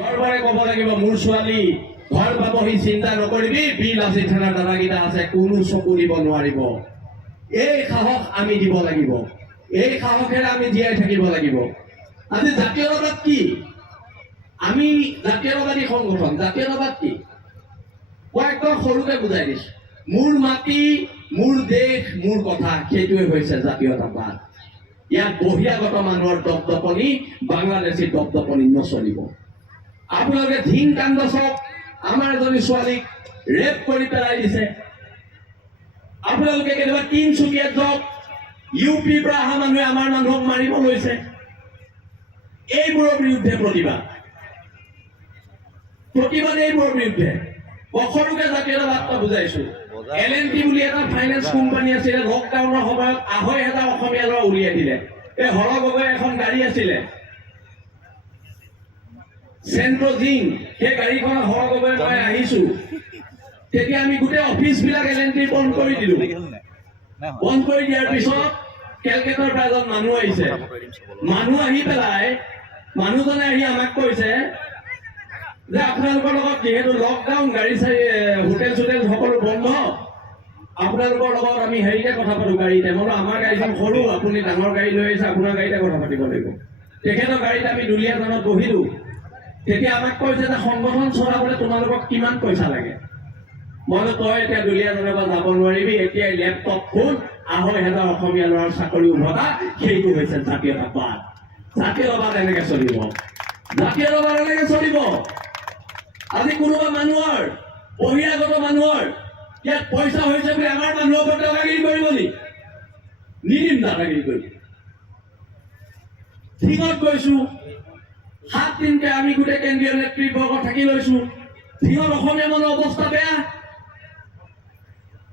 ঘৰবাৰে ক'ব লাগিব মোৰ ছোৱালী ঘৰ পাবহি চিন্তা নকৰিবি, বিল আছে থানা দাদাকেইটা আছে, কোনো চকু দিব নোৱাৰিব। এই সাহস আমি দিব লাগিব, এই সাহসেৰে আমি জীয়াই থাকিব লাগিব। আজি জাতীয়তাবাদ কি? আমি জাতীয়তাবাদী সংগঠন। জাতীয়তাবাদ কি মই একদম সৰুকে বুজাই দিছো। মোৰ মাটি, মোৰ দেশ, মোৰ কথা, সেইটোৱে হৈছে জাতীয়তাবাদ। ইয়াত বহিৰাগত মানুহৰ দপদপনি, বাংলাদেশী দপদপনি নচলিব। আপোনালোকে ধিং কাণ্ড চাওক, আমাৰ এজনী ছোৱালীক ৰেপ কৰি পেলাই দিছে। আপোনালোকে কেতিয়াবা তিনচুকীয়াত যাওক, ইউপিৰ পৰা অহা মানুহে আমাৰ মানুহক মাৰিব লৈছে। এইবোৰৰ বিৰুদ্ধে প্ৰতিবাদ এইবোৰৰ বিৰুদ্ধে। সৰুকে জাতীয়তাবাদটা বুজাইছো। L&T বুলি এটা ফাইনেন্স কোম্পানী আছিলে, লকডাউনৰ সময়ত 2,500 অসমীয়া ল'ৰা উলিয়াই দিলে। এই হৰ গগৈ এখন গাড়ী আছিলে চেন্ট্ৰজিং, সেই গাড়ীখন হৰ গগৈ মই আহিছো, তেতিয়া আমি গোটেই অফিচবিলাক L&T বন্ধ কৰি দিলো। বন্ধ কৰি দিয়াৰ পিছত কেলকেটৰ পৰা এজন মানুহ আহিছে। মানুহ আহি পেলাই মানুহজনে আহি আমাক কৈছে যে আপোনালোকৰ লগত যিহেতু লকডাউন, গাড়ী চাড়ী হোটেল চোটেল সকলো বন্ধ, আপোনালোকৰ লগত আমি হেৰিতে কথা পাতো গাড়ীতে। মই আমাৰ গাড়ীখন সৰু, আপুনি ডাঙৰ গাড়ী লৈ আহিছে, আপোনাৰ গাড়ীতে কথা পাতিব লাগিব। তেখেতৰ গাড়ীত আমি দুলীয়াজানত বহিলো। তেতিয়া আমাক কৈছে যে সংগঠন চলাবলৈ তোমালোকক কিমান পইচা লাগে? মই তই এতিয়া দুলীয়াজানৰ পৰা যাব নোৱাৰিবি, এতিয়াই লেপটপ ফোন, 2,500 অসমীয়া ল'ৰাৰ চাকৰি উভতা, সেইটো হৈছে জাতীয়তাবাদ। জাতীয়তাবাদ এনেকে চলিব, জাতীয়তাবাদ এনেকে চলিব। আজি কোনোবা মানুহৰ, বহিৰাগত মানুহৰ ইয়াত পইচা হৈছে বুলি আমাৰ মানুহৰ ওপৰত দাদাগিৰি কৰিব নি? নিদিম দাদাগিৰি কৰিব। ধিঙত গৈছো, 7 দিনকে আমি গোটেই কেন্দ্ৰীয় নেতৃবৰ্গ থাকি লৈছো। ধিঙত অসমীয়া মানুহৰ অৱস্থা বেয়া।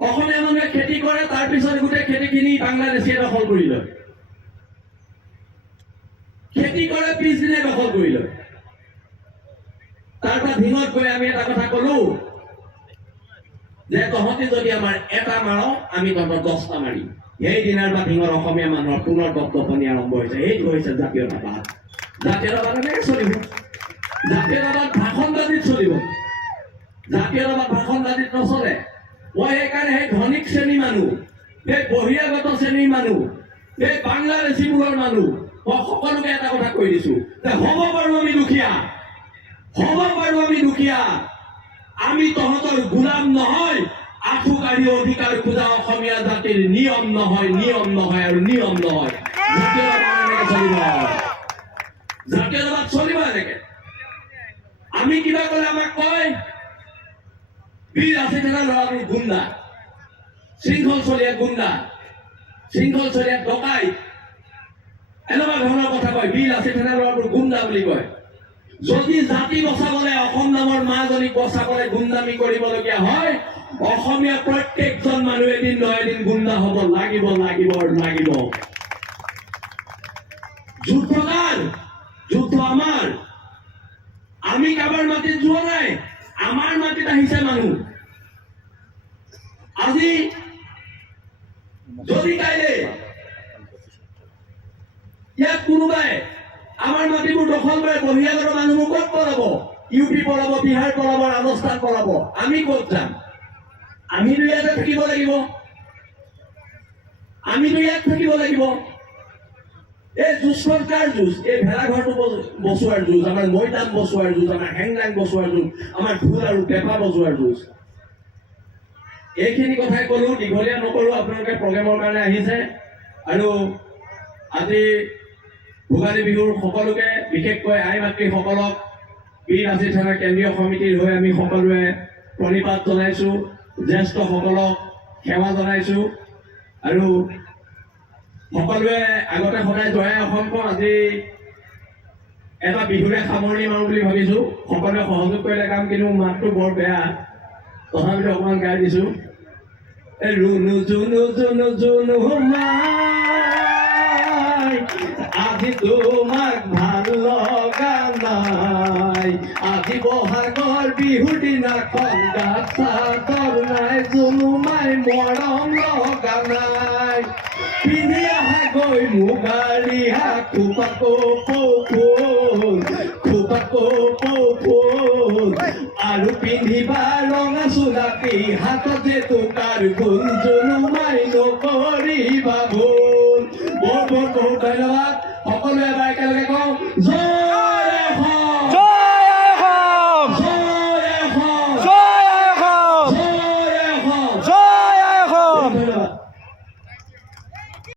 অসমীয়া মানুহে খেতি কৰে, তাৰপিছত গোটেই খেতিখিনি বাংলাদেশীয়ে দখল কৰি লয়। খেতি কৰে, পিছদিনে দখল কৰি লয়। তাৰপৰা ধিঙত গৈ আমি এটা কথা কলো যে তহঁতি যদি আমাৰ এটা মাৰ, আমি তহঁতৰ 10টা মাৰিম। সেই দিনাৰ পৰা ধিঙৰ অসমীয়া মানুহৰ পুনৰ দপদপনি আৰম্ভ হৈছে। এইটো হৈছে জাতীয়তাবাদ। জাতীয়তাবাদ এনেকে চলিব। জাতীয়তাবাদ ভাষণবাদীত চলিব। জাতীয়তাবাদ ভাষণবাদীত নচলে। মই সেইকাৰণে সেই ধনিক শ্ৰেণীৰ মানুহ, সেই বহিৰাগত শ্ৰেণীৰ মানুহ, সেই বাংলাদেশীবোৰৰ মানুহ, মই সকলোকে এটা কথা কৈ দিছো যে হ'ব পাৰো আমি দুখীয়া, হ'ব পাৰো আমি দুখীয়া, আমি তহঁতৰ গোলাম নহয়। আঁঠু কাঢ়ি অধিকাৰ খোজা অসমীয়া জাতিৰ নিয়ম নহয়, নিয়ম নহয় আৰু নিয়ম নহয়। জাতীয়তাবাদ এনেকে চলিব, জাতীয়তাবাদ চলিব এনেকে। আমি কিবা কলে আমাক কয় বীৰ আছে থানা ল'ৰাবোৰ গুণ্ডা, শৃংখল চলীয়া গুণ্ডা, শৃংখল চলীয়া ডকাইত, এনেকুৱা ধৰণৰ কথা কয়। বীৰ আছে থানা ল'ৰাবোৰ গুণ্ডা বুলি কয়। যদি জাতি বচাবলৈ, অসম নামৰ মাজনীক বচাবলৈ গুণ্ডামি কৰিবলগীয়া হয়, অসমীয়া প্ৰত্যেকজন মানুহ এদিন নহয় এদিন গুণ্ডা হ'ব লাগিব, লাগিব আৰু লাগিব। যুদ্ধ কাৰ? যুদ্ধ আমাৰ। আমি কাৰোবাৰ মাটিত যোৱা নাই, আমাৰ মাটিত আহিছে মানুহ। আজি যদি কাইলে ইয়াত কোনোবাই আমাৰ মাটিবোৰ দখল কৰে, বহিৰাগত মানুহবোৰ ক'ত পলাব? ইউপি পলাব, বিহাৰ পলাব, ৰাজস্থান পলাব। আমি ক'ত যাম? আমিতো ইয়াতে থাকিব লাগিব, আমিতো ইয়াত থাকিব লাগিব। এই যুঁজখন কাৰ যুঁজ? এই ভেলাঘৰটো বচোৱাৰ যুঁজ, আমাৰ মৈদাম বচোৱাৰ যুঁজ, আমাৰ হেংদাং বচোৱাৰ যুঁজ, আমাৰ ঢোল আৰু পেঁপা বচোৱাৰ যুঁজ। এইখিনি কথাই কলো, দীঘলীয়া নকৰো। আপোনালোকে প্ৰগ্ৰেমৰ কাৰণে আহিছে আৰু আজি ভোগালী বিহুৰ সকলোকে, বিশেষকৈ আই মাতৃসকলক বীৰ আছে থানা কেন্দ্ৰীয় সমিতিৰ হৈ আমি সকলোৱে প্ৰণিপাত জনাইছো। জ্যেষ্ঠসকলক সেৱা জনাইছো আৰু সকলোৱে আগতে সদায় জয় অসম কওঁ, আজি এটা বিহুৰে সামৰণি মাৰো বুলি ভাবিছো। সকলোৱে সহযোগ কৰিলে কাম, কিন্তু মাতটো বৰ বেয়া, তথাপিতো অকণমান গাই দিছো। ৰুণু জুনু জুনু জুনু মাই, আজি তোমাক ভাল লগা নাই, আজি বহাগৰ বিহুৰ দিনাখন গাত চাদৰ নাই, জুনু মাই মৰম লগা নাই, পিন্ধি আহা গৈ মুগাৰী খোপাকো ফুল, খোপাক কপৌ ফুল আৰু পিন্ধিবা ৰঙা চোলাপি হাতত যে টুকাৰ ফুলযোৰ